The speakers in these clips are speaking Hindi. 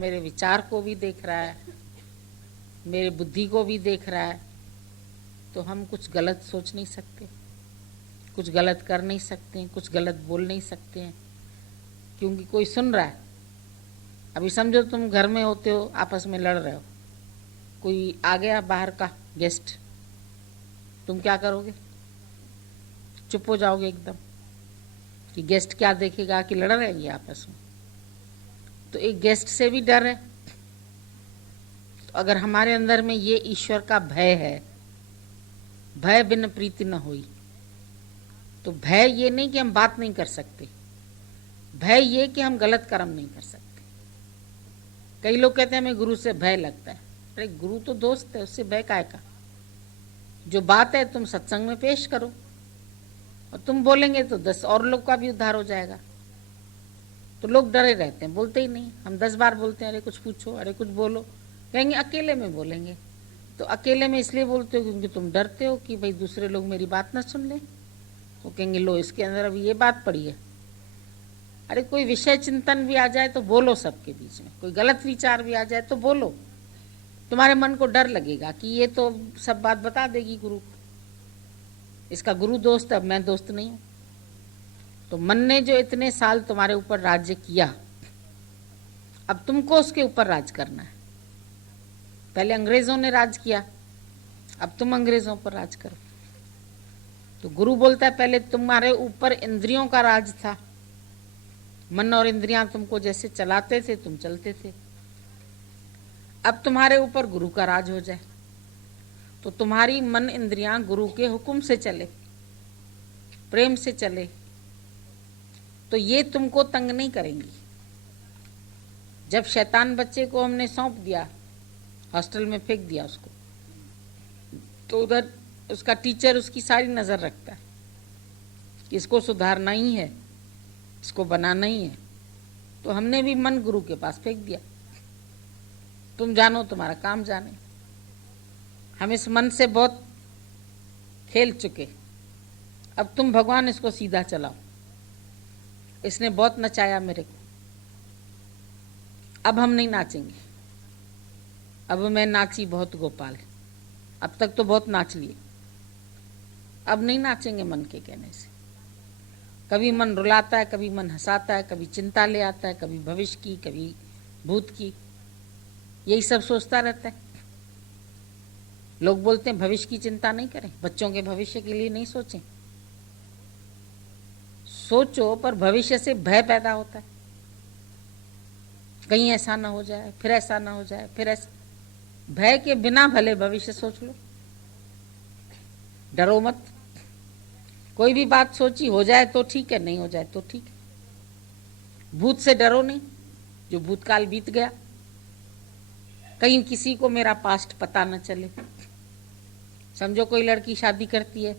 मेरे विचार को भी देख रहा है, मेरे बुद्धि को भी देख रहा है, तो हम कुछ गलत सोच नहीं सकते, कुछ गलत कर नहीं सकते, कुछ गलत बोल नहीं सकते हैं, क्योंकि कोई सुन रहा है। अभी समझो तुम घर में होते हो, आपस में लड़ रहे हो, कोई आ गया बाहर का गेस्ट, तुम क्या करोगे? चुप हो जाओगे एकदम कि गेस्ट क्या देखेगा कि लड़ रहे हैं ये आपस में। तो एक गेस्ट से भी डर है। तो अगर हमारे अंदर में ये ईश्वर का भय है, भय बिन प्रीति न होई, तो भय ये नहीं कि हम बात नहीं कर सकते, भय ये कि हम गलत कर्म नहीं कर सकते। कई लोग कहते हैं हमें गुरु से भय लगता है। अरे गुरु तो दोस्त है, उससे भय काय का? जो बात है तुम सत्संग में पेश करो, और तुम बोलेंगे तो 10 और लोग का भी उद्धार हो जाएगा। तो लोग डरे रहते हैं, बोलते ही नहीं। हम 10 बार बोलते हैं अरे कुछ पूछो, अरे कुछ बोलो, कहेंगे अकेले में बोलेंगे। तो अकेले में इसलिए बोलते हो क्योंकि तुम डरते हो कि भाई दूसरे लोग मेरी बात ना सुन लें। वो कहेंगे लो इसके अंदर अभी ये बात पड़ी है। अरे कोई विषय चिंतन भी आ जाए तो बोलो सबके बीच में, कोई गलत विचार भी आ जाए तो बोलो। तुम्हारे मन को डर लगेगा कि ये तो सब बात बता देगी गुरु को, इसका गुरु दोस्त है, अब मैं दोस्त नहीं हूं। तो मन ने जो इतने साल तुम्हारे ऊपर राज्य किया, अब तुमको उसके ऊपर राज करना है। पहले अंग्रेजों ने राज किया, अब तुम अंग्रेजों पर राज करो। तो गुरु बोलता है पहले तुम्हारे ऊपर इंद्रियों का राज था, मन और इंद्रियां तुमको जैसे चलाते थे तुम चलते थे। अब तुम्हारे ऊपर गुरु का राज हो जाए तो तुम्हारी मन इंद्रियां गुरु के हुक्म से चले, प्रेम से चले, तो ये तुमको तंग नहीं करेंगी। जब शैतान बच्चे को हमने सौंप दिया, हॉस्टल में फेंक दिया उसको, तो उधर उसका टीचर उसकी सारी नजर रखता है कि इसको सुधारना ही है, इसको बनाना ही है। तो हमने भी मन गुरु के पास फेंक दिया, तुम जानो तुम्हारा काम जाने। हम इस मन से बहुत खेल चुके, अब तुम भगवान इसको सीधा चलाओ। इसने बहुत नचाया मेरे को, अब हम नहीं नाचेंगे। अब मैं नाची बहुत गोपाल, अब तक तो बहुत नाच लिए, अब नहीं नाचेंगे मन के कहने से। कभी मन रुलाता है, कभी मन हंसाता है, कभी चिंता ले आता है, कभी भविष्य की, कभी भूत की, यही सब सोचता रहता है। लोग बोलते हैं भविष्य की चिंता नहीं करें, बच्चों के भविष्य के लिए नहीं सोचें। सोचो, पर भविष्य से भय पैदा होता है, कहीं ऐसा ना हो जाए, फिर ऐसा ना हो जाए, फिर ऐसा। भय के बिना भले भविष्य सोच लो, डरो मत। कोई भी बात सोची, हो जाए तो ठीक है, नहीं हो जाए तो ठीक है। भूत से डरो नहीं, जो भूतकाल बीत गया। कहीं किसी को मेरा पास्ट पता न चले। समझो कोई लड़की शादी करती है,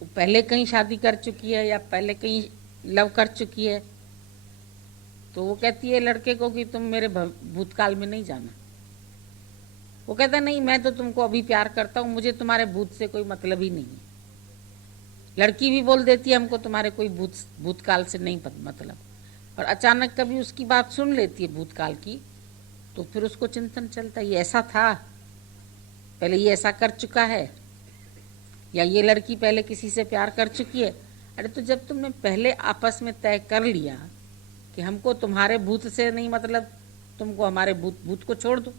वो पहले कहीं शादी कर चुकी है या पहले कहीं लव कर चुकी है, तो वो कहती है लड़के को कि तुम मेरे भूतकाल में नहीं जाना। वो कहता नहीं, मैं तो तुमको अभी प्यार करता हूं, मुझे तुम्हारे भूत से कोई मतलब ही नहीं है। लड़की भी बोल देती है हमको तुम्हारे कोई भूतकाल से नहीं मतलब। और अचानक कभी उसकी बात सुन लेती है भूतकाल की, तो फिर उसको चिंतन चलता है ये ऐसा था, पहले ये ऐसा कर चुका है, या ये लड़की पहले किसी से प्यार कर चुकी है। अरे तो जब तुमने पहले आपस में तय कर लिया कि हमको तुम्हारे भूत से नहीं मतलब, तुमको हमारे भूत को छोड़ दो,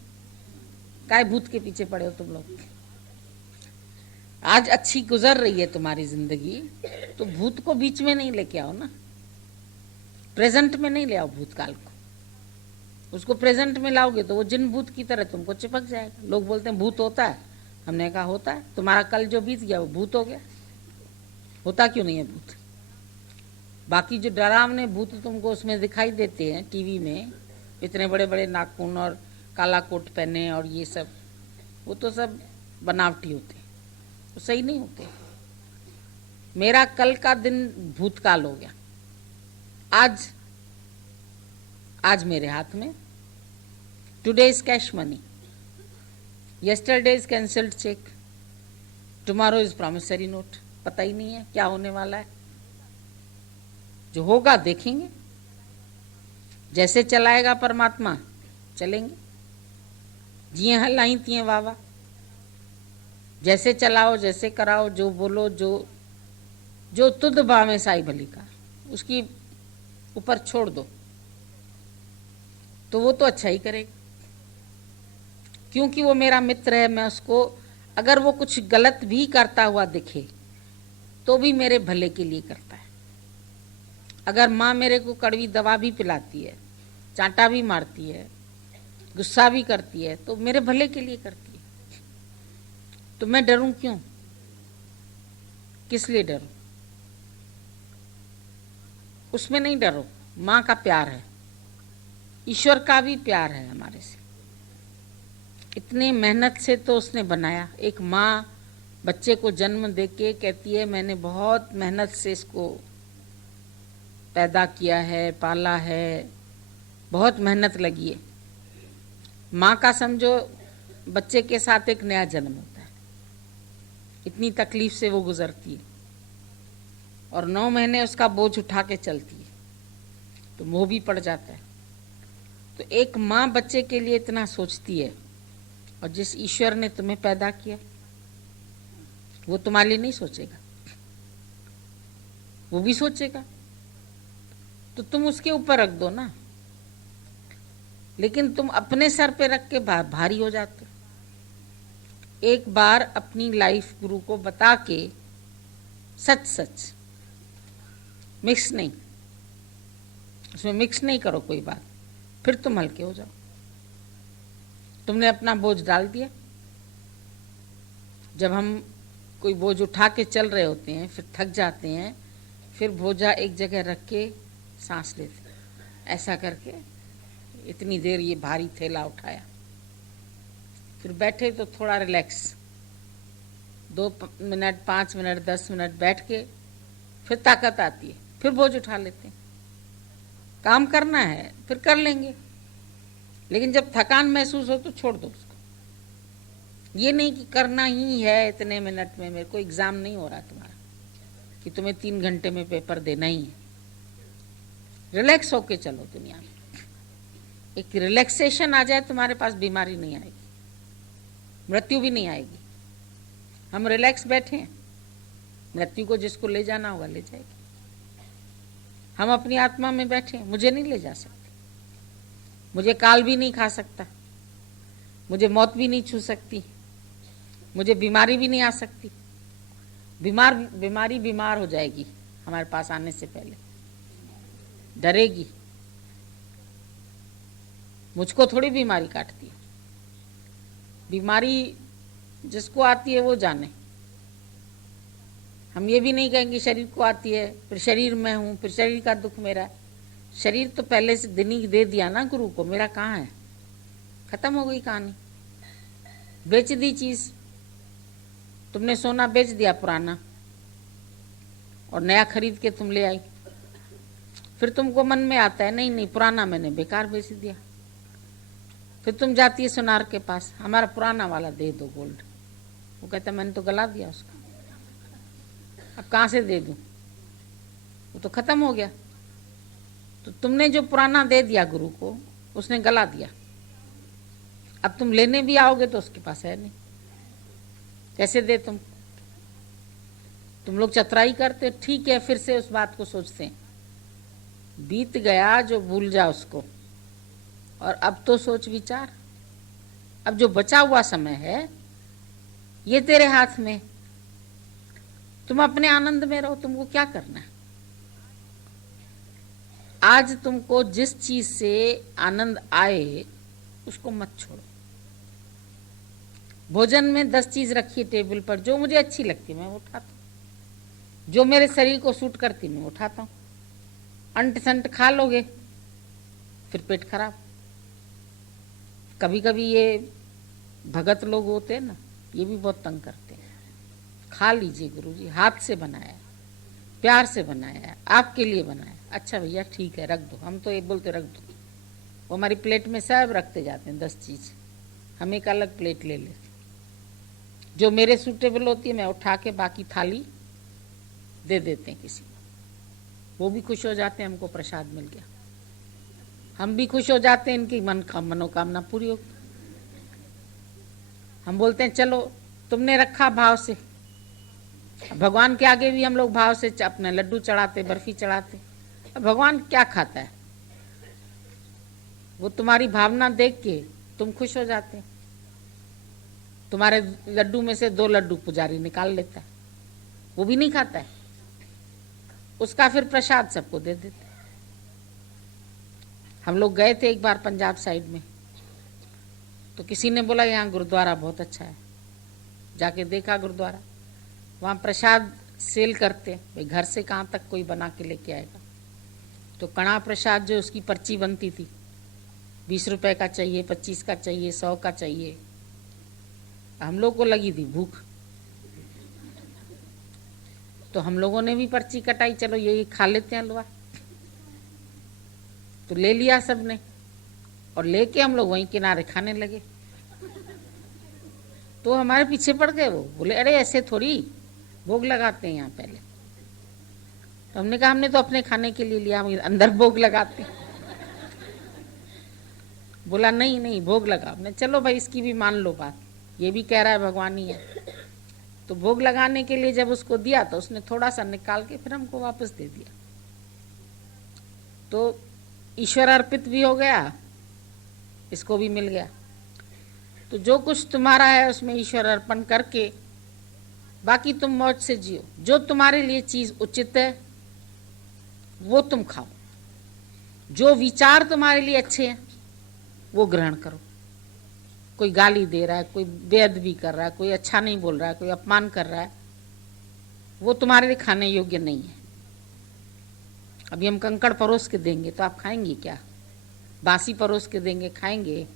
काय भूत के पीछे पड़े हो तुम लोग। आज अच्छी गुजर रही है तुम्हारी जिंदगी, तो भूत को बीच में नहीं लेके आओ ना, प्रेजेंट में नहीं ले आओ भूतकाल को। उसको प्रेजेंट में लाओगे तो वो जिन भूत की तरह तुमको चिपक जाएगा। लोग बोलते हैं भूत होता है, हमने कहा होता है। तुम्हारा कल जो बीत गया वो भूत हो गया, होता क्यों नहीं है भूत? बाकी जो डरावने भूत तुमको उसमें दिखाई देते हैं टीवी में, इतने बड़े बड़े नाखून और काला कोट पहने और ये सब, वो तो सब बनावटी होते, वो सही नहीं होते। मेरा कल का दिन भूतकाल हो गया, आज मेरे हाथ में today is cash money, yesterday is cancelled cheque, tomorrow is promissory note. पता ही नहीं है क्या होने वाला है, जो होगा देखेंगे। जैसे चलाएगा परमात्मा चलेंगे, जिए हलाई तिए वावा। जैसे चलाओ, जैसे कराओ, जो बोलो, जो तुद बामे साई भली का, उसकी ऊपर छोड़ दो तो वो तो अच्छा ही करेगा, क्योंकि वो मेरा मित्र है। मैं उसको, अगर वो कुछ गलत भी करता हुआ दिखे तो भी मेरे भले के लिए करता है। अगर माँ मेरे को कड़वी दवा भी पिलाती है, चांटा भी मारती है, गुस्सा भी करती है, तो मेरे भले के लिए करती है। तो मैं डरूं क्यों? किस लिए डरूं? उसमें नहीं डरो। माँ का प्यार है, ईश्वर का भी प्यार है हमारे से। इतने मेहनत से तो उसने बनाया। एक माँ बच्चे को जन्म देके कहती है मैंने बहुत मेहनत से इसको पैदा किया है, पाला है, बहुत मेहनत लगी है। माँ का समझो बच्चे के साथ एक नया जन्म होता है, इतनी तकलीफ से वो गुजरती है और 9 महीने उसका बोझ उठा के चलती है, तो मोह भी पड़ जाता है। तो एक माँ बच्चे के लिए इतना सोचती है, और जिस ईश्वर ने तुम्हें पैदा किया वो तुम्हारे लिए नहीं सोचेगा? वो भी सोचेगा, तो तुम उसके ऊपर रख दो ना। लेकिन तुम अपने सर पे रख के भारी हो जाते हो। एक बार अपनी लाइफ गुरु को बता के, सच सच, मिक्स नहीं, उसमें मिक्स नहीं करो कोई बात, फिर तुम हल्के हो जाओ। तुमने अपना बोझ डाल दिया। जब हम कोई बोझ उठा के चल रहे होते हैं, फिर थक जाते हैं, फिर बोझा एक जगह रख के सांस लेते हैं, ऐसा करके इतनी देर ये भारी थैला उठाया, फिर बैठे तो थोड़ा रिलैक्स, 2 मिनट 5 मिनट 10 मिनट बैठ के फिर ताकत आती है, फिर बोझ उठा लेते हैं। काम करना है फिर कर लेंगे, लेकिन जब थकान महसूस हो तो छोड़ दो उसको। ये नहीं कि करना ही है इतने मिनट में, मेरे को एग्जाम नहीं हो रहा तुम्हारा कि तुम्हें 3 घंटे में पेपर देना ही है। रिलैक्स होके चलो दुनिया में। एक रिलैक्सेशन आ जाए तुम्हारे पास, बीमारी नहीं आएगी, मृत्यु भी नहीं आएगी। हम रिलैक्स बैठे हैं, मृत्यु को जिसको ले जाना होगा ले जाएगी। हम अपनी आत्मा में बैठे हैं, मुझे नहीं ले जा सकते, मुझे काल भी नहीं खा सकता, मुझे मौत भी नहीं छू सकती, मुझे बीमारी भी नहीं आ सकती। बीमारी बीमार हो जाएगी हमारे पास आने से पहले, डरेगी। मुझको थोड़ी बीमारी काटती है, बीमारी जिसको आती है वो जाने। हम ये भी नहीं कहेंगे शरीर को आती है, फिर शरीर में हूँ, फिर शरीर का दुख मेरा। शरीर तो पहले से दिन ही दे दिया ना गुरु को, मेरा कहाँ है, खत्म हो गई कहानी। बेच दी चीज, तुमने सोना बेच दिया पुराना और नया खरीद के तुम ले आई। फिर तुमको मन में आता है नहीं नहीं पुराना मैंने बेकार बेच दिया। फिर तुम जाती है सुनार के पास, हमारा पुराना वाला दे दो गोल्ड। वो कहता मैंने तो गला दिया उसको, अब कहाँ से दे दूं, वो तो खत्म हो गया। तो तुमने जो पुराना दे दिया गुरु को, उसने गला दिया। अब तुम लेने भी आओगे तो उसके पास है नहीं, कैसे दे तुम लोग चतराई करते। ठीक है, फिर से उस बात को सोचते हैं, बीत गया जो भूल जा उसको, और अब तो सोच विचार। अब जो बचा हुआ समय है ये तेरे हाथ में, तुम अपने आनंद में रहो, तुमको क्या करना है। आज तुमको जिस चीज से आनंद आए उसको मत छोड़ो। भोजन में 10 चीज रखी टेबल पर, जो मुझे अच्छी लगती मैं उठाता हूँ, जो मेरे शरीर को सूट करती मैं उठाता हूँ। अंट संट खा लोगे फिर पेट खराब। कभी कभी ये भगत लोग होते हैं ना, ये भी बहुत तंग करते हैं। खा लीजिए गुरुजी, हाथ से बनाया, प्यार से बनाया, आपके लिए बनाया। अच्छा भैया ठीक है रख दो, हम तो ये बोलते रख दो, वो हमारी प्लेट में सब रखते जाते हैं 10 चीज, हम एक अलग प्लेट ले लेते। जो मेरे सूटेबल होती है मैं उठा के बाकी थाली दे देते हैं किसी को, वो भी खुश हो जाते हैं हमको प्रसाद मिल गया। हम भी खुश हो जाते हैं, इनकी मनोकामना पूरी हो। हम बोलते हैं चलो तुमने रखा भाव से। भगवान के आगे भी हम लोग भाव से अपने लड्डू चढ़ाते, बर्फी चढ़ाते। भगवान क्या खाता है? वो तुम्हारी भावना देख के तुम खुश हो जाते हैं। तुम्हारे लड्डू में से 2 लड्डू पुजारी निकाल लेता है, वो भी नहीं खाता है, उसका फिर प्रसाद सबको दे देते। हम लोग गए थे एक बार पंजाब साइड में, तो किसी ने बोला यहाँ गुरुद्वारा बहुत अच्छा है। जाके देखा गुरुद्वारा, वहाँ प्रसाद सेल करते। भाई घर से कहाँ तक कोई बना के लेके आएगा। तो कड़ा प्रसाद जो उसकी पर्ची बनती थी, 20 रुपए का चाहिए, 25 का चाहिए, 100 का चाहिए। हम लोग को लगी थी भूख, तो हम लोगों ने भी पर्ची कटाई, चलो ये खा लेते हैं हलवा। तो ले लिया सबने, और लेके हम लोग वहीं किनारे खाने लगे। तो हमारे पीछे पड़ गए। वो बोले अरे ऐसे थोड़ी भोग लगाते हैं यहाँ पहले। तो हमने कहा हमने तो अपने खाने के लिए लिया, हम अंदर भोग लगाते। बोला नहीं नहीं भोग लगा। हमने चलो भाई इसकी भी मान लो बात, ये भी कह रहा है भगवान ही है। तो भोग लगाने के लिए जब उसको दिया तो उसने थोड़ा सा निकाल के फिर हमको वापस दे दिया। तो ईश्वर अर्पित भी हो गया, इसको भी मिल गया। तो जो कुछ तुम्हारा है उसमें ईश्वर अर्पण करके बाकी तुम मौज से जियो। जो तुम्हारे लिए चीज उचित है वो तुम खाओ, जो विचार तुम्हारे लिए अच्छे हैं वो ग्रहण करो। कोई गाली दे रहा है, कोई बेअदबी कर रहा है, कोई अच्छा नहीं बोल रहा है, कोई अपमान कर रहा है, वो तुम्हारे लिए खाने योग्य नहीं है। अभी हम कंकड़ परोस के देंगे तो आप खाएंगे क्या? बासी परोस के देंगे, खाएंगे?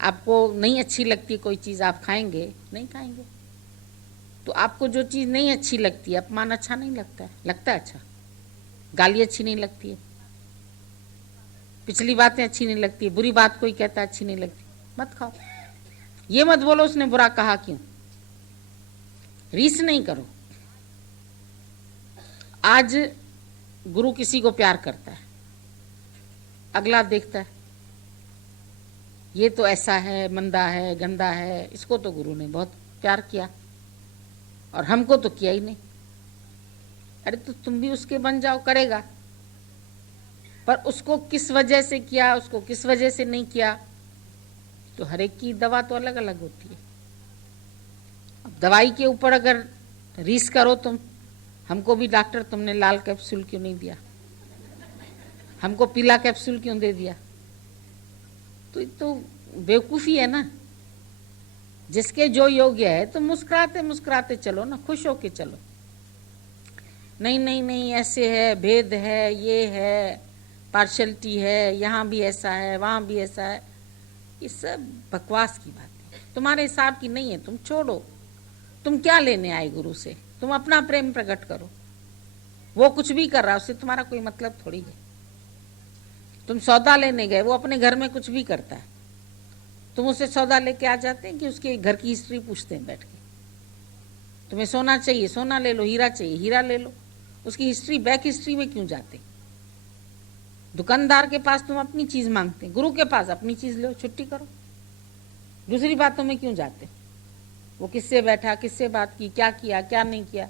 आपको नहीं अच्छी लगती कोई चीज़, आप खाएंगे? नहीं खाएंगे। तो आपको जो चीज़ नहीं अच्छी लगती है, अपमान अच्छा नहीं लगता है? लगता है अच्छा? गाली अच्छी नहीं लगती है, पिछली बातें अच्छी नहीं लगती है, बुरी बात कोई कहता है अच्छी नहीं लगती, मत खाओ। ये मत बोलो उसने बुरा कहा क्यों, रीस नहीं करो। आज गुरु किसी को प्यार करता है, अगला देखता है ये तो ऐसा है, मंदा है, गंदा है, इसको तो गुरु ने बहुत प्यार किया और हमको तो किया ही नहीं। अरे तो तुम भी उसके बन जाओ, करेगा। पर उसको किस वजह से किया, उसको किस वजह से नहीं किया, तो हर एक की दवा तो अलग अलग होती है। अब दवाई के ऊपर अगर रीस करो तुम, हमको भी डॉक्टर तुमने लाल कैप्सूल क्यों नहीं दिया, हमको पीला कैप्सूल क्यों दे दिया, तो ये तो बेवकूफ़ी है ना। जिसके जो योग्य है तो मुस्कुराते मुस्कुराते चलो ना, खुश होके चलो। नहीं नहीं नहीं ऐसे है, भेद है, ये है, पार्शलिटी है, यहाँ भी ऐसा है, वहाँ भी ऐसा है, ये सब बकवास की बात है, तुम्हारे हिसाब की नहीं है। तुम छोड़ो, तुम क्या लेने आए गुरु से? तुम अपना प्रेम प्रकट करो। वो कुछ भी कर रहा है उससे तुम्हारा कोई मतलब थोड़ी है। तुम सौदा लेने गए, वो अपने घर में कुछ भी करता है, तुम उससे सौदा लेके आ जाते हैं कि उसके घर की हिस्ट्री पूछते हैं बैठ के। तुम्हें सोना चाहिए, सोना ले लो, हीरा चाहिए, हीरा ले लो। उसकी हिस्ट्री, बैक हिस्ट्री में क्यों जाते? दुकानदार के पास तुम अपनी चीज मांगते, गुरु के पास अपनी चीज लो, छुट्टी करो। दूसरी बातों में क्यों जाते? वो किससे बैठा, किससे बात की, क्या किया, क्या नहीं किया,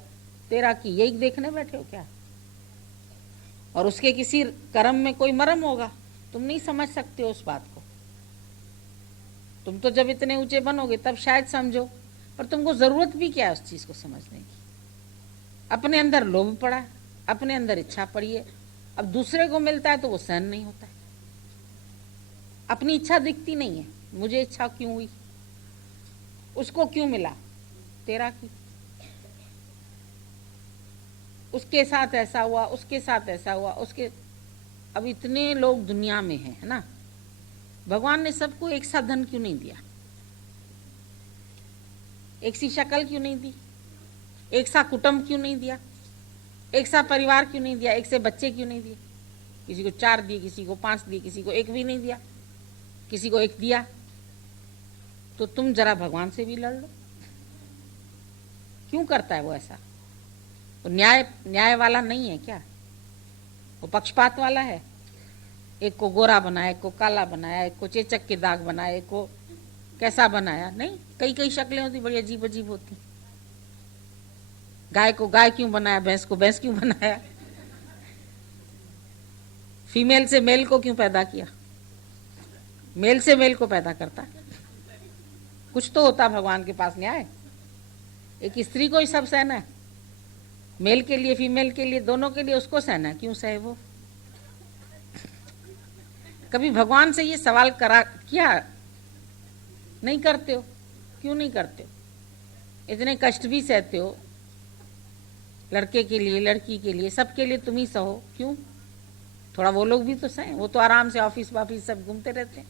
तेरा की, यही देखने बैठे हो क्या? और उसके किसी कर्म में कोई मरम होगा, तुम नहीं समझ सकते हो उस बात को। तुम तो जब इतने ऊंचे बनोगे तब शायद समझो, पर तुमको जरूरत भी क्या है उस चीज को समझने की? अपने अंदर लोभ पड़ा है, अपने अंदर इच्छा पड़ी है, अब दूसरे को मिलता है तो वो सहन नहीं होता है। अपनी इच्छा दिखती नहीं है, मुझे इच्छा क्यों हुई, उसको क्यों मिला, तेरा की, उसके साथ ऐसा हुआ, उसके साथ ऐसा हुआ, उसके। अब इतने लोग दुनिया में हैं, है ना? भगवान ने सबको एक सा धन क्यों नहीं दिया, एक सी शक्ल क्यों नहीं दी, एक सा कुटुंब क्यों नहीं दिया, एक सा परिवार क्यों नहीं दिया, एक से बच्चे क्यों नहीं दिए? किसी को 4 दिए, किसी को 5 दिए, किसी को 1 भी नहीं दिया, किसी को 1 दिया। तो तुम जरा भगवान से भी लड़ लो। क्यों करता है वो ऐसा? वो न्याय वाला नहीं है क्या? वो पक्षपात वाला है? एक को गोरा बनाया, एक को काला बनाया, एक को चेचक के दाग बनाया, एक को कैसा बनाया। नहीं, कई कई शक्लें होती, बड़ी अजीब अजीब होती। गाय को गाय क्यों बनाया, भैंस को भैंस क्यों बनाया, फीमेल से मेल को क्यों पैदा किया, मेल से मेल को पैदा करता। कुछ तो होता भगवान के पास न्याय। एक स्त्री को ही सब सहना है, मेल के लिए फीमेल के लिए, दोनों के लिए उसको सहना है, क्यों सहे वो। कभी भगवान से ये सवाल करा किया? नहीं करते हो। क्यों नहीं करते हो? इतने कष्ट भी सहते हो, लड़के के लिए, लड़की के लिए, सबके लिए तुम ही सहो, क्यों? थोड़ा वो लोग भी तो सहें, वो तो आराम से ऑफिस वाफिस सब घूमते रहते हैं।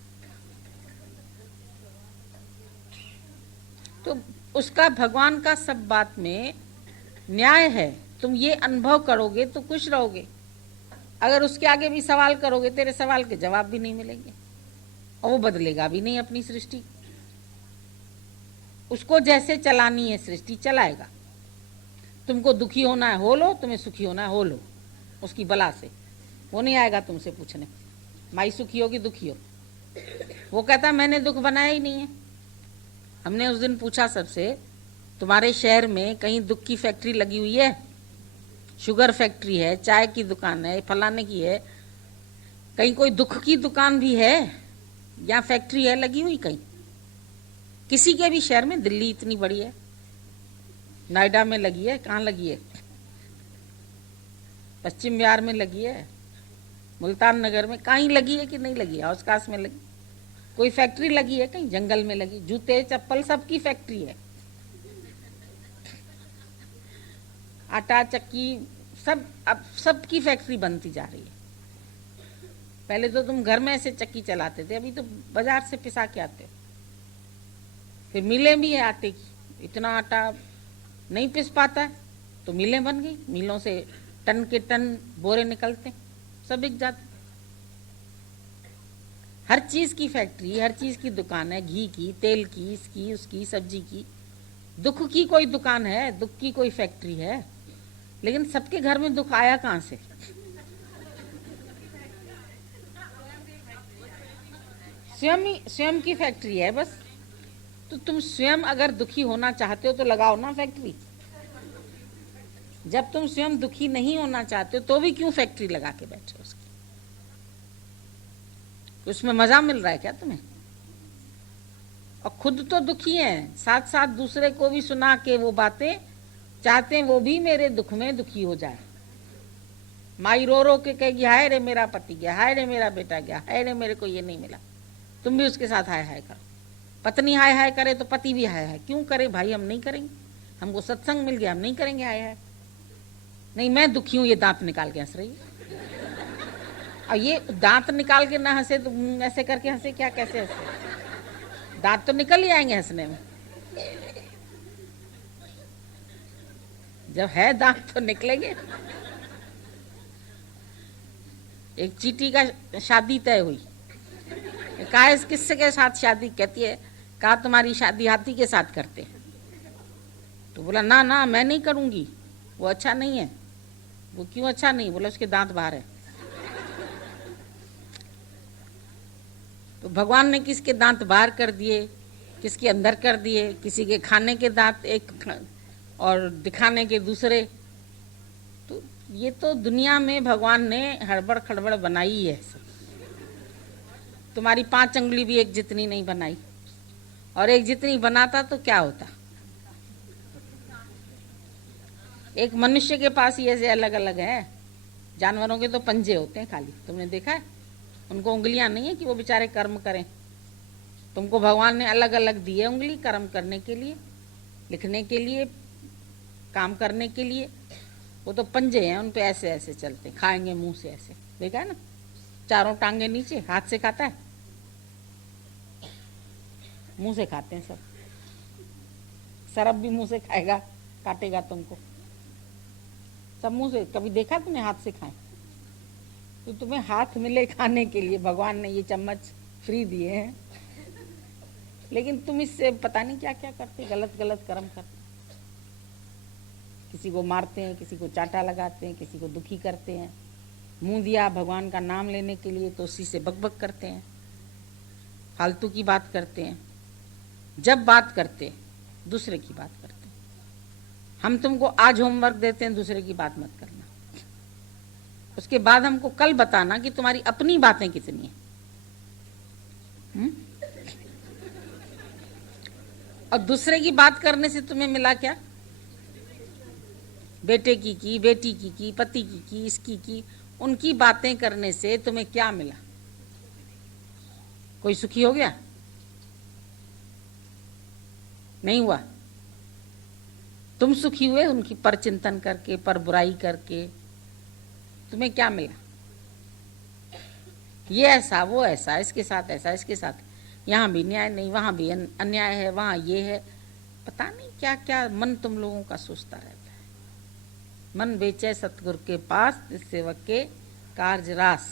तो उसका भगवान का सब बात में न्याय है। तुम ये अनुभव करोगे तो खुश रहोगे। अगर उसके आगे भी सवाल करोगे, तेरे सवाल के जवाब भी नहीं मिलेंगे, और वो बदलेगा भी नहीं अपनी सृष्टि। उसको जैसे चलानी है सृष्टि चलाएगा। तुमको दुखी होना है हो लो, तुम्हें सुखी होना है हो लो, उसकी बला से। वो नहीं आएगा तुमसे पूछने माई सुखी हो कि दुखी हो। वो कहता मैंने दुख बनाया ही नहीं है। हमने उस दिन पूछा सबसे, तुम्हारे शहर में कहीं दुख की फैक्ट्री लगी हुई है? शुगर फैक्ट्री है, चाय की दुकान है, फलाने की है, कहीं कोई दुख की दुकान भी है या फैक्ट्री है लगी हुई कहीं? किसी के भी शहर में? दिल्ली इतनी बड़ी है, नोएडा में लगी है, कहाँ लगी है? पश्चिम बिहार में लगी है, मुल्तान नगर में, कहीं लगी है कि नहीं लगी है? हौसखास में लगी, कोई फैक्ट्री लगी है कहीं? जंगल में लगी, जूते चप्पल सबकी फैक्ट्री है, आटा चक्की सब, अब सबकी फैक्ट्री बनती जा रही है। पहले तो तुम घर में ऐसे चक्की चलाते थे, अभी तो बाजार से पिसा के आते हो। फिर मिलें भी है आटे की, इतना आटा नहीं पिस पाता है तो मिलें बन गई, मिलों से टन के टन बोरे निकलते, सब बिक जाते। हर चीज की फैक्ट्री, हर चीज की दुकान है, घी की, तेल की, इसकी उसकी, सब्जी की। दुख की कोई दुकान है, दुख की कोई फैक्ट्री है? लेकिन सबके घर में दुख आया कहां से? स्वयं की फैक्ट्री है बस। तो तुम स्वयं अगर दुखी होना चाहते हो तो लगाओ ना फैक्ट्री। जब तुम स्वयं दुखी नहीं होना चाहते हो तो भी क्यों फैक्ट्री लगा के बैठे हो उसकी? उसमें मजा मिल रहा है क्या तुम्हें? और खुद तो दुखी हैं, साथ साथ दूसरे को भी सुना के वो बातें चाहते हैं वो भी मेरे दुख में दुखी हो जाए। माई रो रो के कहेगी हाय रे मेरा पति गया, हाय रे मेरा बेटा गया, हाय रे मेरे को ये नहीं मिला। तुम भी उसके साथ हाय हाय करो। पत्नी हाय हाय करे तो पति भी हाय हाय क्यों करे? भाई हम नहीं करेंगे, हमको सत्संग मिल गया, हम नहीं करेंगे हाय हाय। नहीं मैं दुखी हूं, ये दांत निकाल के हंस रही है। और ये दांत निकाल के ना हंसे तो ऐसे करके हंसे क्या? कैसे हंसे? दांत तो निकल ही आएंगे हंसने में। जब है दांत तो निकलेंगे। एक चीटी का शादी तय हुई, कहा इस किससे के साथ शादी? कहती है कहा तुम्हारी शादी हाथी के साथ करते हैं। तो बोला ना ना मैं नहीं करूंगी, वो अच्छा नहीं है। वो क्यों अच्छा नहीं? बोला उसके दांत बाहर है। तो भगवान ने किसके दांत बाहर कर दिए, किसके अंदर कर दिए? किसी के खाने के दांत एक और दिखाने के दूसरे। तो ये तो दुनिया में भगवान ने हड़बड़ खड़बड़ बनाई है सब। तुम्हारी 5 अंगुली भी एक जितनी नहीं बनाई, और एक जितनी बनाता तो क्या होता? एक मनुष्य के पास ही ऐसे अलग अलग है। जानवरों के तो पंजे होते हैं खाली, तुमने देखा है? उनको उंगलियां नहीं है कि वो बेचारे कर्म करें। तुमको भगवान ने अलग अलग दिए उंगली कर्म करने के लिए, लिखने के लिए, काम करने के लिए। वो तो पंजे हैं, उन पे ऐसे ऐसे चलते, खाएंगे मुंह से ऐसे। देखा है ना? चारों टांगे नीचे, हाथ से खाता है, मुंह से खाते हैं सब। सरप भी मुंह से खाएगा, काटेगा तुमको, सब मुंह से। कभी देखा तुमने हाथ से खाए? तो तुम्हें हाथ मिले खाने के लिए भगवान ने ये चम्मच फ्री दिए हैं, लेकिन तुम इससे पता नहीं क्या क्या करते, गलत गलत कर्म करते। किसी को मारते हैं, किसी को चाटा लगाते हैं, किसी को दुखी करते हैं, मुंह दिया भगवान का नाम लेने के लिए तो उसी से बकबक करते हैं, फालतू की बात करते हैं। जब बात करते हैं दूसरे की बात करते हैं। हम तुमको आज होमवर्क देते हैं, दूसरे की बात मत करना, उसके बाद हमको कल बताना कि तुम्हारी अपनी बातें कितनी हैं। और दूसरे की बात करने से तुम्हें मिला क्या? बेटे की, बेटी की, पति की, इसकी की, उनकी बातें करने से तुम्हें क्या मिला? कोई सुखी हो गया? नहीं हुआ। तुम सुखी हुए उनकी पर चिंतन करके, पर बुराई करके। तुम्हें क्या मिला? ये ऐसा, वो ऐसा, इसके साथ ऐसा, इसके साथ, यहाँ भी न्याय नहीं, वहां भी अन्याय है, वहां ये है, पता नहीं क्या क्या मन तुम लोगों का सोचता रहता है। मन बेचे सतगुरु के पास, सेवक के कार्य रास।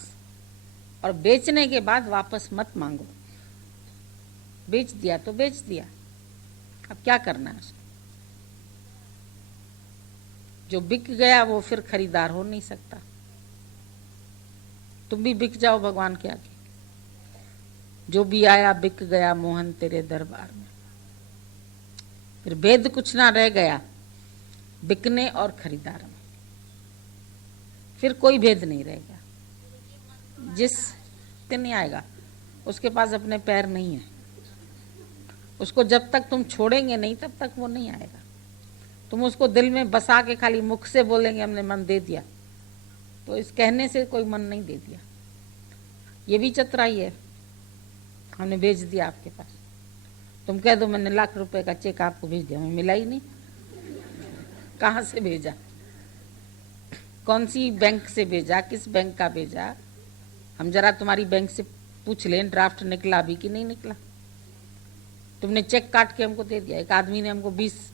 और बेचने के बाद वापस मत मांगो। बेच दिया तो बेच दिया, अब क्या करना है उसको? जो बिक गया वो फिर खरीदार हो नहीं सकता। तुम भी बिक जाओ भगवान के आगे। जो भी आया बिक गया मोहन तेरे दरबार में। फिर भेद कुछ ना रह गया बिकने और खरीदार में, फिर कोई भेद नहीं रहेगा। जिस दिन नहीं आएगा उसके पास अपने पैर नहीं है, उसको जब तक तुम छोड़ेंगे नहीं तब तक वो नहीं आएगा। तुम उसको दिल में बसा के खाली मुख से बोलेंगे हमने मन दे दिया, तो इस कहने से कोई मन नहीं दे दिया। ये भी चतुराई है, हमने भेज दिया आपके पास। तुम कह दो मैंने लाख रुपए का चेक आपको भेज दिया, हमें मिला ही नहीं। कहाँ से भेजा, कौन सी बैंक से भेजा, किस बैंक का भेजा? हम जरा तुम्हारी बैंक से पूछ लें ड्राफ्ट निकला भी कि नहीं निकला। तुमने चेक काट के हमको दे दिया। एक आदमी ने हमको 20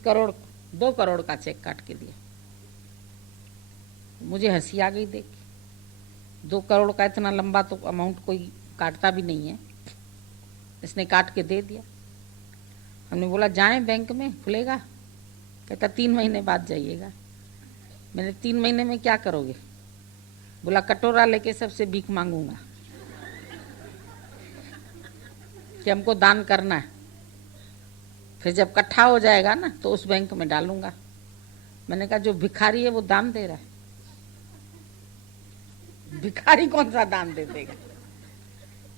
करोड़ 2 करोड़ का चेक काट के दिया। मुझे हंसी आ गई देख के। 2 करोड़ का इतना लंबा तो अमाउंट कोई काटता भी नहीं है, इसने काट के दे दिया। हमने बोला जाएं बैंक में खुलेगा? कहता 3 महीने बाद जाइएगा। मैंने 3 महीने में क्या करोगे? बोला कटोरा लेके सबसे भीख मांगूंगा कि हमको दान करना है, फिर जब इकट्ठा हो जाएगा ना तो उस बैंक में डालूंगा। मैंने कहा जो भिखारी है वो दान दे रहा है, भिखारी कौन सा दान दे देगा?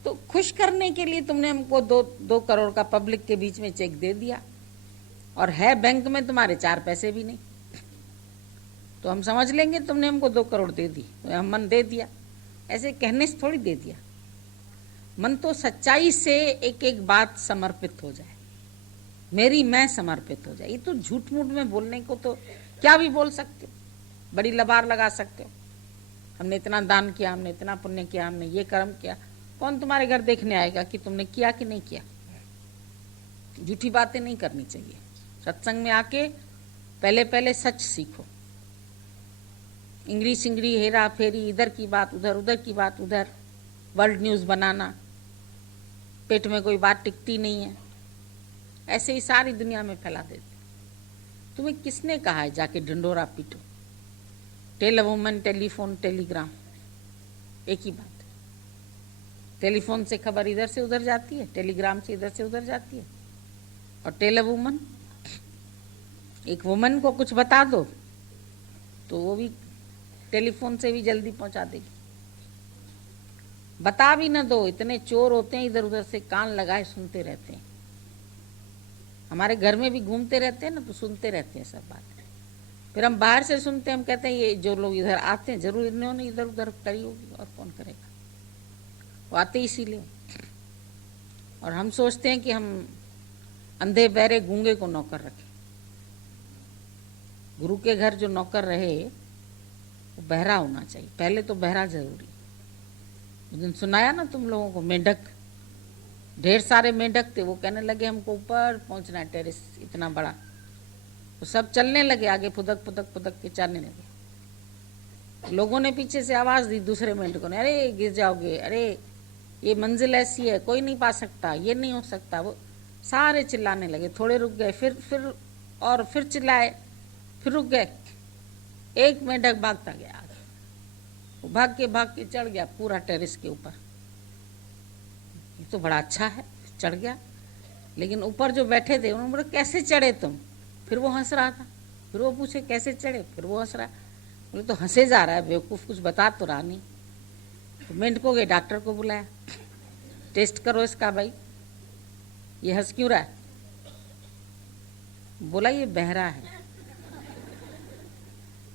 तो खुश करने के लिए तुमने हमको 2 करोड़ का पब्लिक के बीच में चेक दे दिया, और है बैंक में तुम्हारे 4 पैसे भी नहीं, तो हम समझ लेंगे तुमने हमको 2 करोड़ दे दी, तो हम मन दे दिया। ऐसे कहने से थोड़ी दे दिया। मन तो सच्चाई से एक एक बात समर्पित हो जाए, मेरी मैं समर्पित हो जाए। ये तो झूठ मूठ में बोलने को तो क्या भी बोल सकते हो, बड़ी लबार लगा सकते हो। हमने इतना दान किया, हमने इतना पुण्य किया, हमने ये कर्म किया। कौन तुम्हारे घर देखने आएगा कि तुमने किया कि नहीं किया? झूठी बातें नहीं करनी चाहिए। सत्संग में आके पहले पहले सच सीखो। इंगली सिंगली हेरा फेरी, इधर की बात उधर, उधर की बात उधर, वर्ल्ड न्यूज़ बनाना, पेट में कोई बात टिकती नहीं है, ऐसे ही सारी दुनिया में फैला देते। तुम्हें किसने कहा है जाके ढिंडोरा पीटो? Tell a woman, telephone, telegram, एक ही बात है। टेलीफोन से खबर इधर से उधर जाती है, टेलीग्राम से इधर से उधर जाती है। और टेल अ वुमन, एक वुमन को कुछ बता दो तो वो भी टेलीफोन से भी जल्दी पहुंचा देगी। बता भी न दो, इतने चोर होते हैं इधर उधर से, कान लगाए सुनते रहते हैं। हमारे घर में भी घूमते रहते हैं ना, तो सुनते रहते हैं सब बातें। फिर हम बाहर से सुनते हैं, हम कहते हैं ये जो लोग इधर आते हैं जरूर इन्होंने इधर उधर करी होगी, और कौन करेगा? वो आते इसीलिए। और हम सोचते हैं कि हम अंधे बहरे गूंगे को नौकर रखें। गुरु के घर जो नौकर रहे वो बहरा होना चाहिए, पहले तो बहरा जरूरी। उस दिन सुनाया ना तुम लोगों को, मेंढक, ढेर सारे मेंढक थे, वो कहने लगे हमको ऊपर पहुंचना है, टेरेस इतना बड़ा। वो सब चलने लगे आगे, फुदक फुदक फुदक के चलने लगे। लोगों ने पीछे से आवाज दी दूसरे मेंढकों ने, अरे गिर जाओगे, अरे ये मंजिल ऐसी है, कोई नहीं पा सकता, ये नहीं हो सकता। वो सारे चिल्लाने लगे, थोड़े रुक गए, फिर चिल्लाए, फिर रुक गए। एक मेंढक भागता गया आगे। वो भाग के चढ़ गया पूरा टेरेस के ऊपर। ये तो बड़ा अच्छा है, चढ़ गया। लेकिन ऊपर जो बैठे थे उन्होंने बोला कैसे चढ़े तुम? फिर वो हंस रहा था। फिर वो पूछे कैसे चढ़े? फिर वो हंस रहा। बोले तो हंसे जा रहा है बेवकूफ़, कुछ बता तो रहा नहीं। तो मेंढकों के डॉक्टर को बुलाया, टेस्ट करो इसका भाई, ये हंस क्यों रहा है? बोला ये बहरा है,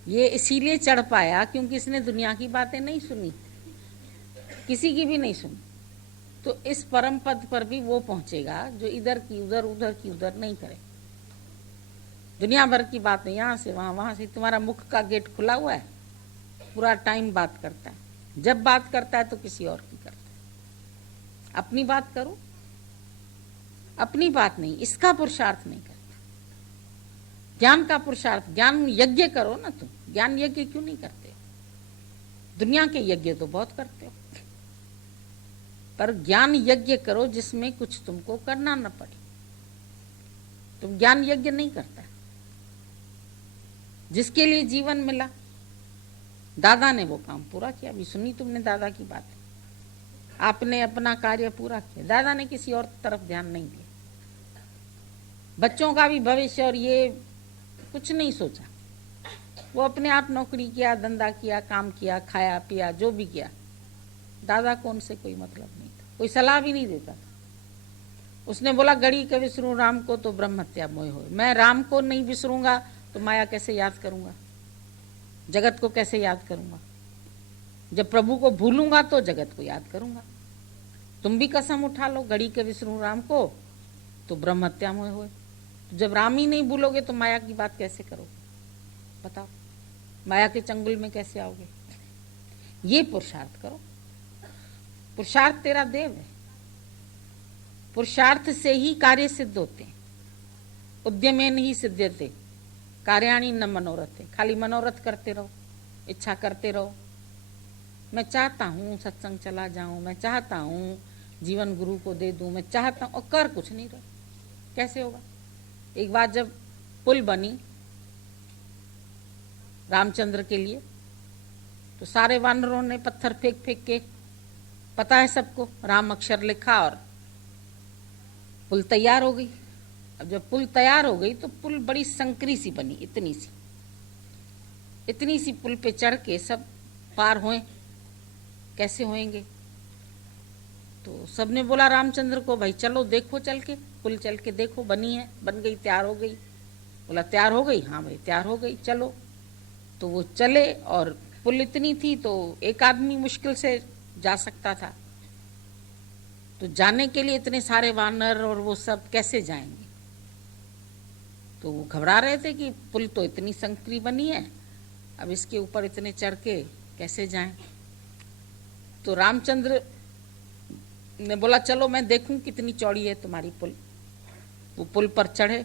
ये इसीलिए चढ़ पाया क्योंकि इसने दुनिया की बातें नहीं सुनी, किसी की भी नहीं सुनी। तो इस परम पद पर भी वो पहुंचेगा जो इधर की उधर, उधर की उधर नहीं करे। दुनिया भर की बातें यहाँ से वहाँ, वहाँ से। तुम्हारा मुख का गेट खुला हुआ है, पूरा टाइम बात करता है। जब बात करता है तो किसी और की करता है। अपनी बात करो, अपनी बात नहीं, इसका पुरुषार्थ नहीं करता। ज्ञान का पुरुषार्थ, ज्ञान यज्ञ करो ना तुम। ज्ञान यज्ञ क्यों नहीं करते? दुनिया के यज्ञ तो बहुत करते हो, पर ज्ञान यज्ञ करो जिसमें कुछ तुमको करना न पड़े। तुम ज्ञान यज्ञ नहीं करता। जिसके लिए जीवन मिला, दादा ने वो काम पूरा किया। अभी सुनी तुमने दादा की बात, आपने अपना कार्य पूरा किया, दादा ने किसी और तरफ ध्यान नहीं दिया। बच्चों का भी भविष्य और ये कुछ नहीं सोचा। वो अपने आप नौकरी किया, धंधा किया, काम किया, खाया पिया, जो भी किया। दादा को उनसे कोई मतलब नहीं था, कोई सलाह भी नहीं देता था। उसने बोला गड़ी के विसरूं राम को तो ब्रह्म हत्या मोह हो। मैं राम को नहीं विसरूंगा तो माया कैसे याद करूंगा, जगत को कैसे याद करूंगा? जब प्रभु को भूलूंगा तो जगत को याद करूंगा। तुम भी कसम उठा लो, गड़ी के विसरूं राम को तो ब्रह्म हत्या मोह हो। जब राम ही नहीं भूलोगे तो माया की बात कैसे करोगे? बताओ, माया के चंगुल में कैसे आओगे? ये पुरुषार्थ करो। पुरुषार्थ तेरा देव है। पुरुषार्थ से ही कार्य सिद्ध होते हैं। उद्यमेन ही सिद्ध्यते कार्याणि न मनोरथ। खाली मनोरथ करते रहो, इच्छा करते रहो। मैं चाहता हूँ सत्संग चला जाऊं, मैं चाहता हूँ जीवन गुरु को दे दूं, मैं चाहता हूँ, और कर कुछ नहीं रहो। कैसे होगा? एक बार जब पुल बनी रामचंद्र के लिए, तो सारे वानरों ने पत्थर फेंक फेंक के, पता है सबको, राम अक्षर लिखा और पुल तैयार हो गई। अब जब पुल तैयार हो गई तो पुल बड़ी संकरी सी बनी, इतनी सी पुल पे चढ़ के सब पार होए, कैसे होएंगे? तो सबने बोला रामचंद्र को, भाई चलो देखो, चल के पुल चल के देखो, बनी है, बन गई, तैयार हो गई। बोला तैयार हो गई? हाँ भाई तैयार हो गई, चलो। तो वो चले और पुल इतनी थी तो एक आदमी मुश्किल से जा सकता था। तो जाने के लिए इतने सारे वानर और वो सब कैसे जाएंगे? तो वो घबरा रहे थे कि पुल तो इतनी संकरी बनी है, अब इसके ऊपर इतने चढ़ के कैसे जाएं? तो रामचंद्र ने बोला चलो मैं देखूं कितनी चौड़ी है तुम्हारी पुल। वो पुल पर चढ़े,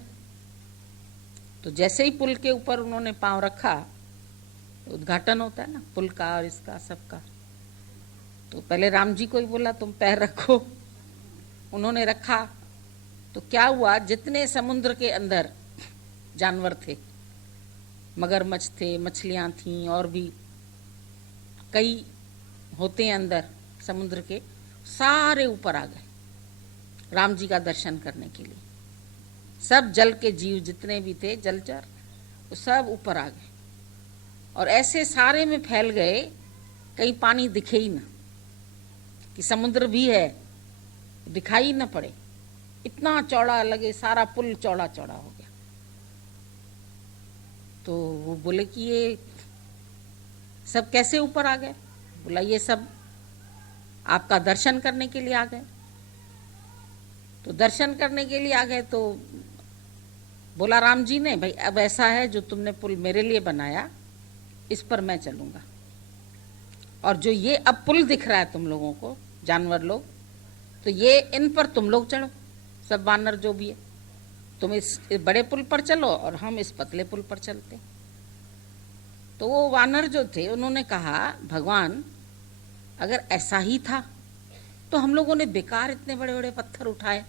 तो जैसे ही पुल के ऊपर उन्होंने पांव रखा, उद्घाटन होता है ना पुल का और इसका सबका, तो पहले राम जी को ही बोला तुम पैर रखो। उन्होंने रखा तो क्या हुआ, जितने समुद्र के अंदर जानवर थे, मगरमच्छ थे, मछलियां थीं, और भी कई होते हैं अंदर समुद्र के, सारे ऊपर आ गए राम जी का दर्शन करने के लिए। सब जल के जीव जितने भी थे, जलचर, वो सब ऊपर आ गए और ऐसे सारे में फैल गए, कहीं पानी दिखे ही ना, कि समुद्र भी है, दिखाई न पड़े। इतना चौड़ा लगे, सारा पुल चौड़ा चौड़ा हो गया। तो वो बोले कि ये सब कैसे ऊपर आ गए? बोला ये सब आपका दर्शन करने के लिए आ गए। तो दर्शन करने के लिए आ गए तो बोला राम जी ने, भाई अब ऐसा है, जो तुमने पुल मेरे लिए बनाया इस पर मैं चलूंगा, और जो ये अब पुल दिख रहा है तुम लोगों को, जानवर लोग, तो ये इन पर तुम लोग चढ़ो, सब वानर जो भी है, तुम इस बड़े पुल पर चलो और हम इस पतले पुल पर चलते। तो वो वानर जो थे उन्होंने कहा भगवान अगर ऐसा ही था तो हम लोगों ने बेकार इतने बड़े बड़े पत्थर उठाए,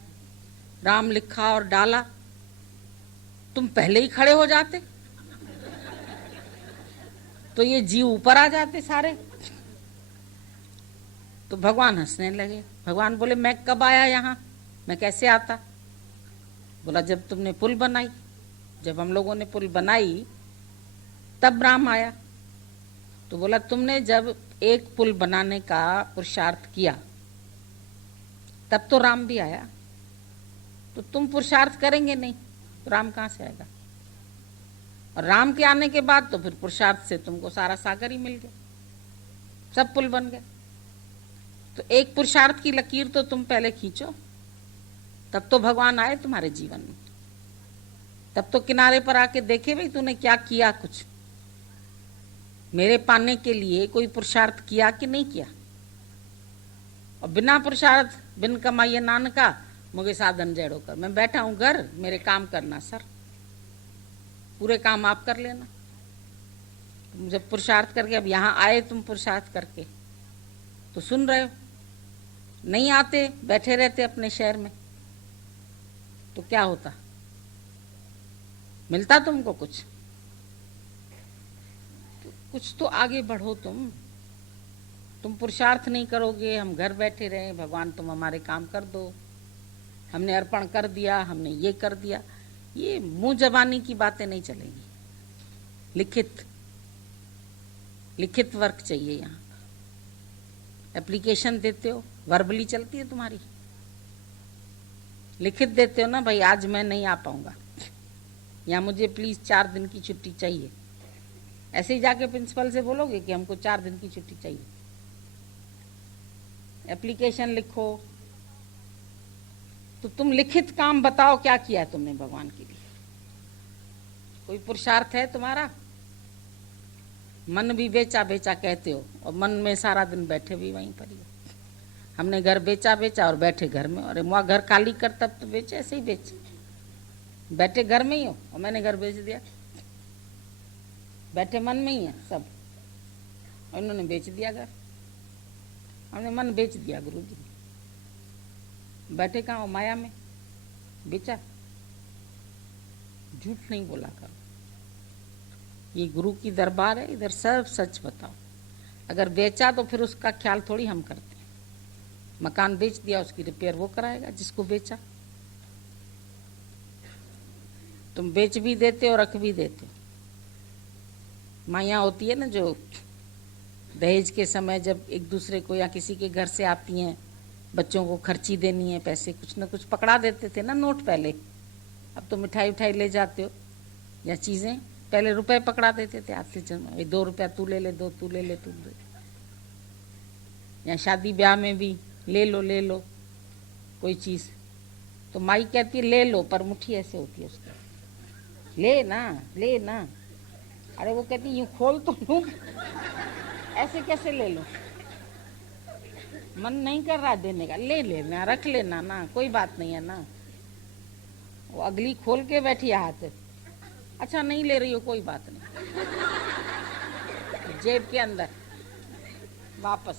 राम लिखा और डाला, तुम पहले ही खड़े हो जाते तो ये जीव ऊपर आ जाते सारे। तो भगवान हंसने लगे। भगवान बोले मैं कब आया यहाँ, मैं कैसे आता? बोला जब तुमने पुल बनाई, जब हम लोगों ने पुल बनाई तब राम आया। तो बोला तुमने जब एक पुल बनाने का पुरुषार्थ किया तब तो राम भी आया, तो तुम पुरुषार्थ करेंगे नहीं तो राम कहाँ से आएगा? और राम के आने के बाद तो फिर पुरुषार्थ से तुमको सारा सागर ही मिल गया, सब पुल बन गए। तो एक पुरुषार्थ की लकीर तो तुम पहले खींचो, तब तो भगवान आए तुम्हारे जीवन में। तब तो किनारे पर आके देखे भाई तूने क्या किया, कुछ मेरे पाने के लिए कोई पुरुषार्थ किया कि नहीं किया। और बिना पुरुषार्थ बिन कमाइए नानका मुझे साधन जड़ो कर, मैं बैठा हूं घर, मेरे काम करना सर, पूरे काम आप कर लेना। तुम जब पुरुषार्थ करके अब यहाँ आए, तुम पुरुषार्थ करके तो सुन रहे हो, नहीं आते बैठे रहते अपने शहर में तो क्या होता? मिलता तुमको कुछ? तो कुछ तो आगे बढ़ो तुम पुरुषार्थ नहीं करोगे, हम घर बैठे रहे, भगवान तुम हमारे काम कर दो, हमने अर्पण कर दिया, हमने ये कर दिया, ये मुंह जबानी की बातें नहीं चलेंगी। लिखित वर्क चाहिए। यहाँ एप्लीकेशन देते हो, वर्बली चलती है तुम्हारी, लिखित देते हो ना भाई आज मैं नहीं आ पाऊंगा, या मुझे प्लीज 4 दिन की छुट्टी चाहिए। ऐसे ही जाके प्रिंसिपल से बोलोगे कि हमको 4 दिन की छुट्टी चाहिए। एप्लीकेशन लिखो, तो तुम लिखित काम बताओ क्या किया तुमने भगवान के लिए। कोई पुरुषार्थ है तुम्हारा? मन भी बेचा बेचा कहते हो, और मन में सारा दिन बैठे भी वहीं पर ही हो। हमने घर बेचा और बैठे घर में। अरे मुआ घर खाली कर तब तो बेचे, ऐसे ही बेचे, बैठे घर में ही हो और मैंने घर बेच दिया। बैठे मन में ही है सब, और इन्होंने बेच दिया घर। हमने मन बेच दिया गुरु जी, बैठे कहाँ हो? माया में बेचा। झूठ नहीं बोला करो, ये गुरु की दरबार है, इधर सब सच बताओ। अगर बेचा तो फिर उसका ख्याल थोड़ी हम करते हैं। मकान बेच दिया, उसकी रिपेयर वो कराएगा जिसको बेचा। तुम बेच भी देते हो, रख भी देते हो। माया होती है ना जो दहेज के समय जब एक दूसरे को या किसी के घर से आती हैं, बच्चों को खर्ची देनी है, पैसे कुछ न कुछ पकड़ा देते थे ना नोट पहले। अब तो मिठाई ले जाते हो या चीजें, पहले रुपए पकड़ा देते थे हाथ से, 2 रुपया तू ले ले, 2 तू ले ले, तू ले। या शादी ब्याह में भी ले लो कोई चीज, तो माई कहती है ले लो, पर मुट्ठी ऐसे होती है उसकी, ले ना। अरे वो कहती यूं खोल तो लूं, ऐसे कैसे ले लो? मन नहीं कर रहा देने का, ले लेना, रख लेना ना, कोई बात नहीं है ना। वो अगली खोल के बैठी है हाथ, अच्छा नहीं ले रही हो कोई बात नहीं, जेब के अंदर वापस।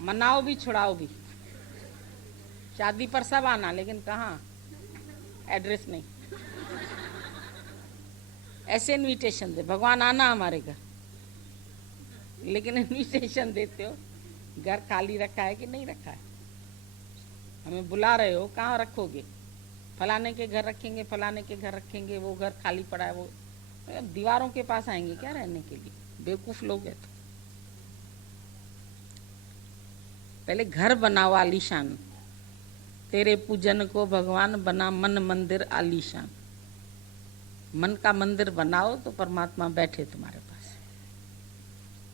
मनाओ भी छुड़ाओ भी, शादी पर सब आना, लेकिन कहाँ? एड्रेस नहीं। ऐसे इनविटेशन दे, भगवान आना हमारे घर, लेकिन इनविटेशन देते हो घर खाली रखा है कि नहीं रखा है? हमें बुला रहे हो, कहाँ रखोगे? फलाने के घर रखेंगे, फलाने के घर रखेंगे, वो घर खाली पड़ा है, वो दीवारों के पास आएंगे क्या रहने के लिए? बेवकूफ लोग हैं। तो पहले घर बनाओ आलीशान, तेरे पूजन को भगवान बना मन मंदिर आलीशान। मन का मंदिर बनाओ तो परमात्मा बैठे तुम्हारे पास,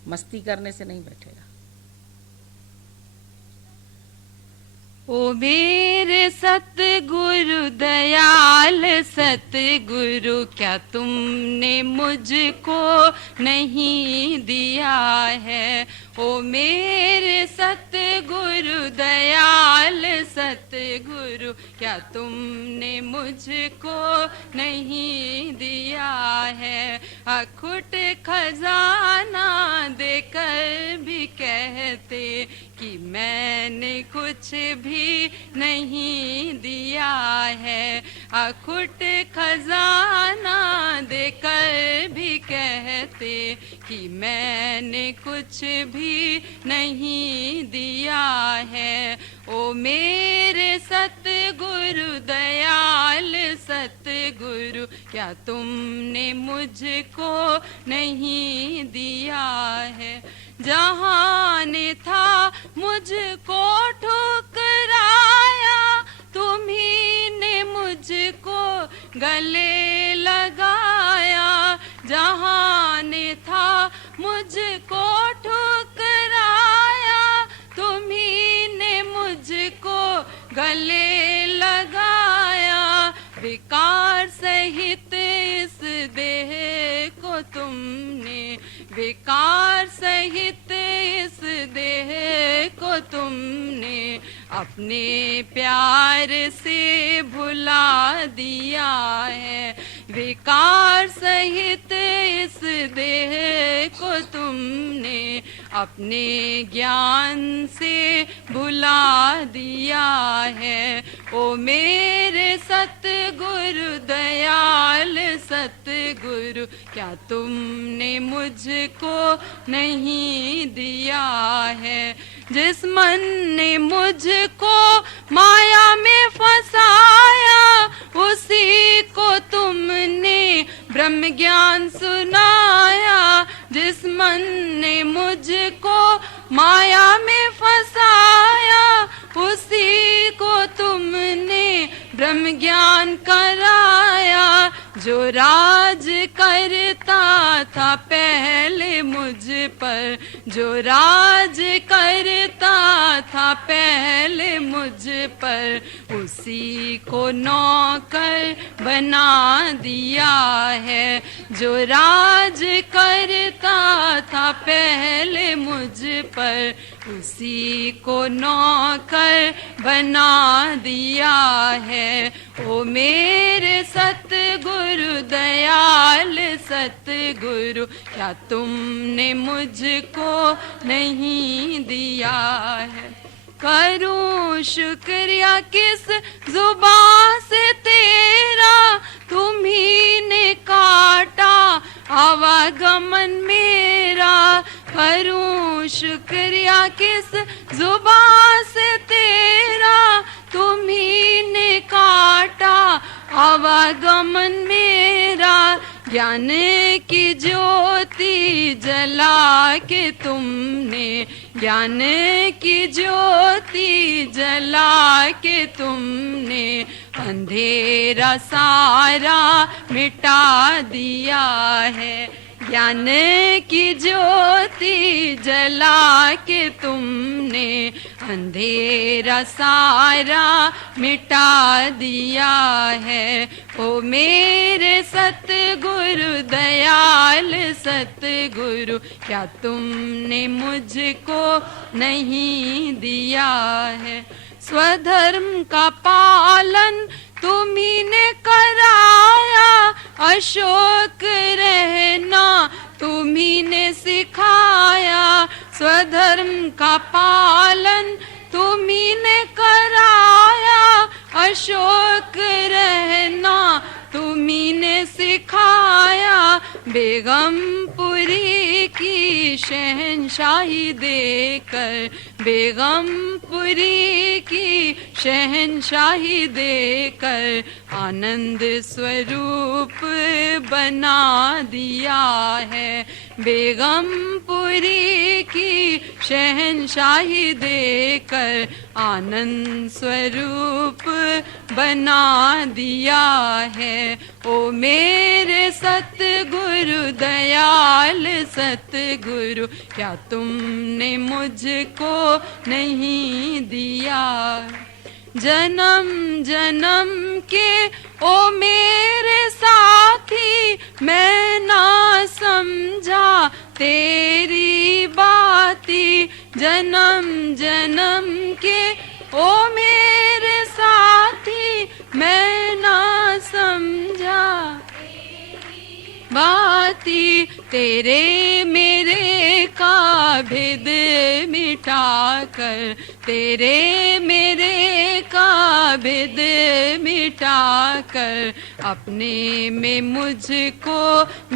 मस्ती करने से नहीं बैठेगा। ओ मेरे सतगुरु दयाल सतगुरु, क्या तुमने मुझको नहीं दिया है? ओ मेरे सतगुरु दयाल सतगुरु, क्या तुमने मुझको नहीं दिया है? अखुट खजाना देकर भी कहते कि मैंने कुछ भी नहीं दिया है। अखुट खजाना देकर भी कहते कि मैंने कुछ भी नहीं दिया है। ओ मेरे सतगुरु दयाल सतगुरु, क्या तुमने मुझको नहीं दिया है। जहाँ ने था मुझको ठुकराया, तुम्ही ने मुझको गले लगाया। जहाँ ने था मुझको ठुकराया, तुम्ही ने मुझको गले लगाया। विकार सहित इस देह को तुमने, विकार सहित इस देह को तुमने अपने प्यार से भुला दिया है। विकार सहित इस देह को तुमने अपने ज्ञान से भुला दिया है। ओ मेरे सतगुरु दयाल सतगुरु, क्या तुमने मुझको नहीं दिया है। जिस मन ने मुझको माया में फंसाया, उसी को तुमने ब्रह्म ज्ञान सुनाया। जिस मन ने मुझको माया में फंसाया, उसी को तुमने ब्रह्म ज्ञान कराया। जो राज करता था पहले मुझ पर, जो राज करता था पहले मुझ पर, उसी को नौकर बना दिया है। जो राज करता था पहले मुझ पर, उसी को नौकर बना दिया है। ओ मेरे सतगुरु दयाल सतगुरु, क्या तुमने मुझको नहीं दिया है। करूं शुक्रिया किस जुबान से तेरा, तुम्ही ने काटा आवागमन मेरा। करूं शुक्रिया किस जुबान से तेरा, तुम्ही ने काटा आवागमन मेरा। ज्ञान की ज्योति जला के तुमने, ज्ञान की ज्योति जला के तुमने अंधेरा सारा मिटा दिया है। ज्ञान की ज्योति जला के तुमने अंधेरा सारा मिटा दिया है। ओ मेरे सतगुरु दयाल सतगुरु, क्या तुमने मुझको नहीं दिया है। स्वधर्म का पालन तुम्ही ने कराया, अशोक रहना तुम्ही ने सिखाया। स्वधर्म का पालन तुम्ही ने कराया, अशोक रहना तुम्ही ने सिखाया। बेगमपुरी की शहंशाही देकर, बेगमपुरी की शहंशाही देकर आनंद स्वरूप बना दिया है। बेगमपुरी की शहंशाही देकर आनंद स्वरूप बना दिया है। ओ मेरे सतगुरु दयाल सतगुरु, क्या तुमने मुझको नहीं दिया। जन्म जन्म के ओ मेरे साथी, मैं ना समझा तेरी बाती। जन्म जन्म के ओ मेरे साथी, मैं ना समझा बाती। तेरे मेरे का भेद मिटाकर, तेरे मेरे का भेद मिटाकर अपने में मुझको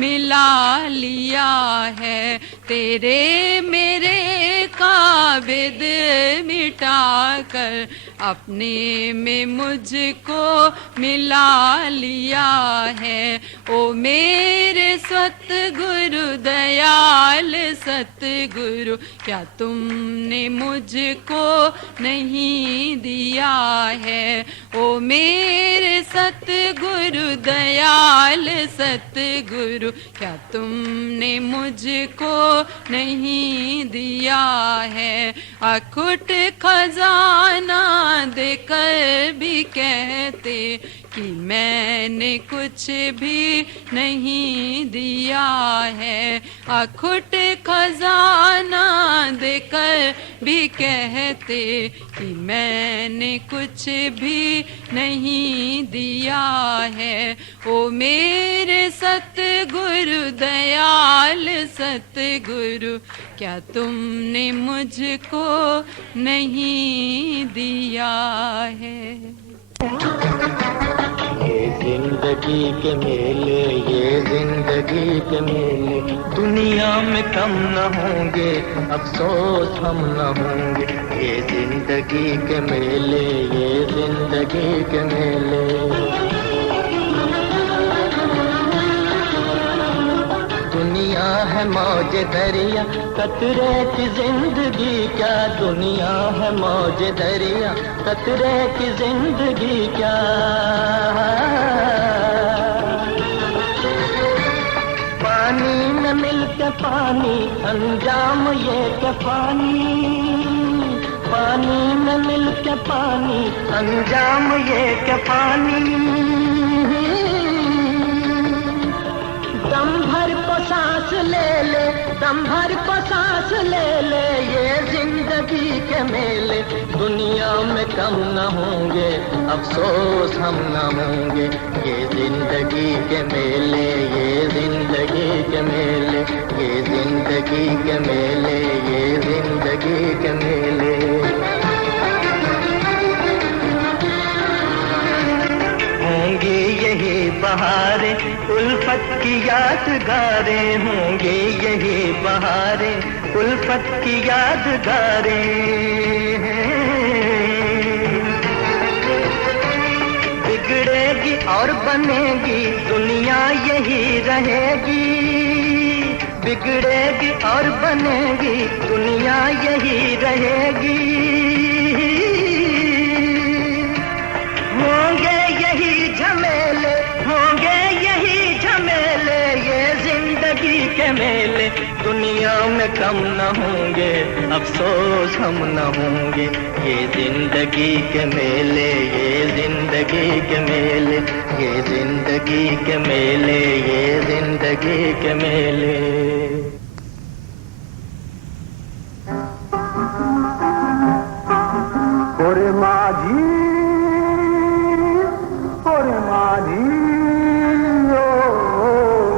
मिला लिया है। तेरे मेरे का भेद मिटाकर अपने में मुझको मिला लिया है। ओ मेरे सतगुरु दयाल सतगुरु, क्या तुमने मुझको नहीं दिया है? ओ मेरे सतगुरु दयाल सतगुरु, क्या तुमने मुझको नहीं दिया है? अखुट खजाना देकर भी कहते कि मैंने कुछ भी नहीं दिया है। अखुट खजाना देकर भी कहते कि मैंने कुछ भी नहीं दिया है। ओ मेरे सतगुरु दयाल सतगुरु, क्या तुमने मुझको नहीं दिया है? ये जिंदगी के मेले, ये जिंदगी के मेले, दुनिया में कम न होंगे, अफसोस हम न होंगे। ये जिंदगी के मेले, ये जिंदगी के मेले। दुनिया है मौज दरिया, कतरे की जिंदगी क्या? दुनिया है मौज दरिया, कतरे की जिंदगी क्या? पानी में मिलके पानी, अंजाम ये के पानी। पानी में मिलके पानी, अंजाम ये के पानी। दम भर को सांस ले ले, दम भर को सांस ले ले, ये जिंदगी के मेले, दुनिया में कम न होंगे, अफसोस हम न होंगे। ये जिंदगी के मेले, ये जिंदगी के मेले, ये जिंदगी के मेले, ये जिंदगी के मेले। होंगे यही बहारें, उल्फत की यादगारें, होंगे यही बहारें, उल्फत की यादगारें। बिगड़ेगी और बनेगी दुनिया यही रहेगी। बिगड़ेगी और बनेगी दुनिया यही रहेगी। होंगे यही झमेले, होंगे यही झमेले, ये जिंदगी के मेले, दुनिया में कम न होंगे, अफसोस हम न होंगे। ये जिंदगी के मेले, ये जिंदगी के मेले, ये जिंदगी के मेले, ये जिंदगी के मेले। ओरे माझी, ओरे माझी, ओ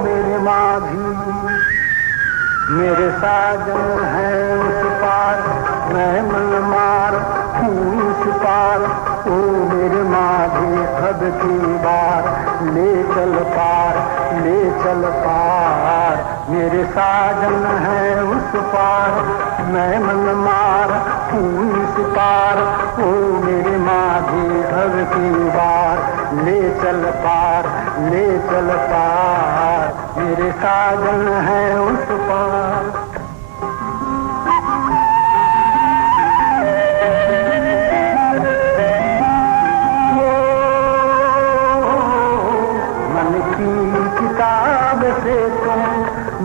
मेरे माझी, मेरे साजन है उस पार, मैं मन मार हूँ इस पार। ओ मेरे माझी हद की बार, ले चल पार, ले चल पार। मेरे साजन है उस पार, मैं मन मार हूँ इस पार। ओ मेरे माझी हद की बार, ले चल पार, ले चल पार। मेरे साजन है उस पार। मन की किताब से तुम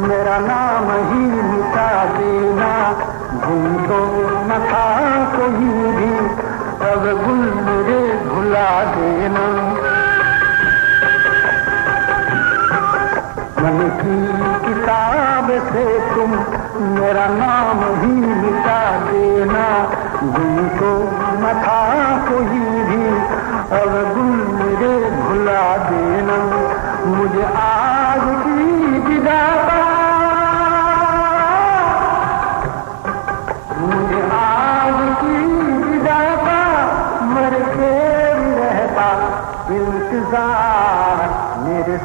मेरा नाम ही मिटा देना। गुम तो न था कोई भी, अब गुल मुझे भुला देना। मन की किताब से तुम मेरा नाम ही मिटा देना। गुम तो न था कोई भी, अब गुल मुझे भुला देना। मुझे आज की विदा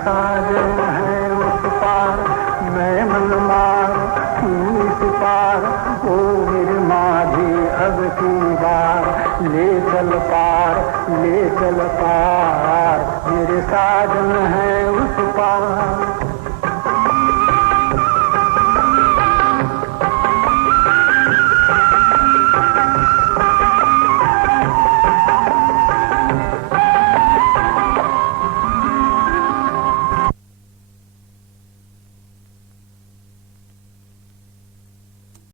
साजन है उस पार, मैं मनमार हूँ इस पार। ओ मेरे माझी अब की बार, ले चल पार, ले चल पार। मेरे साजन है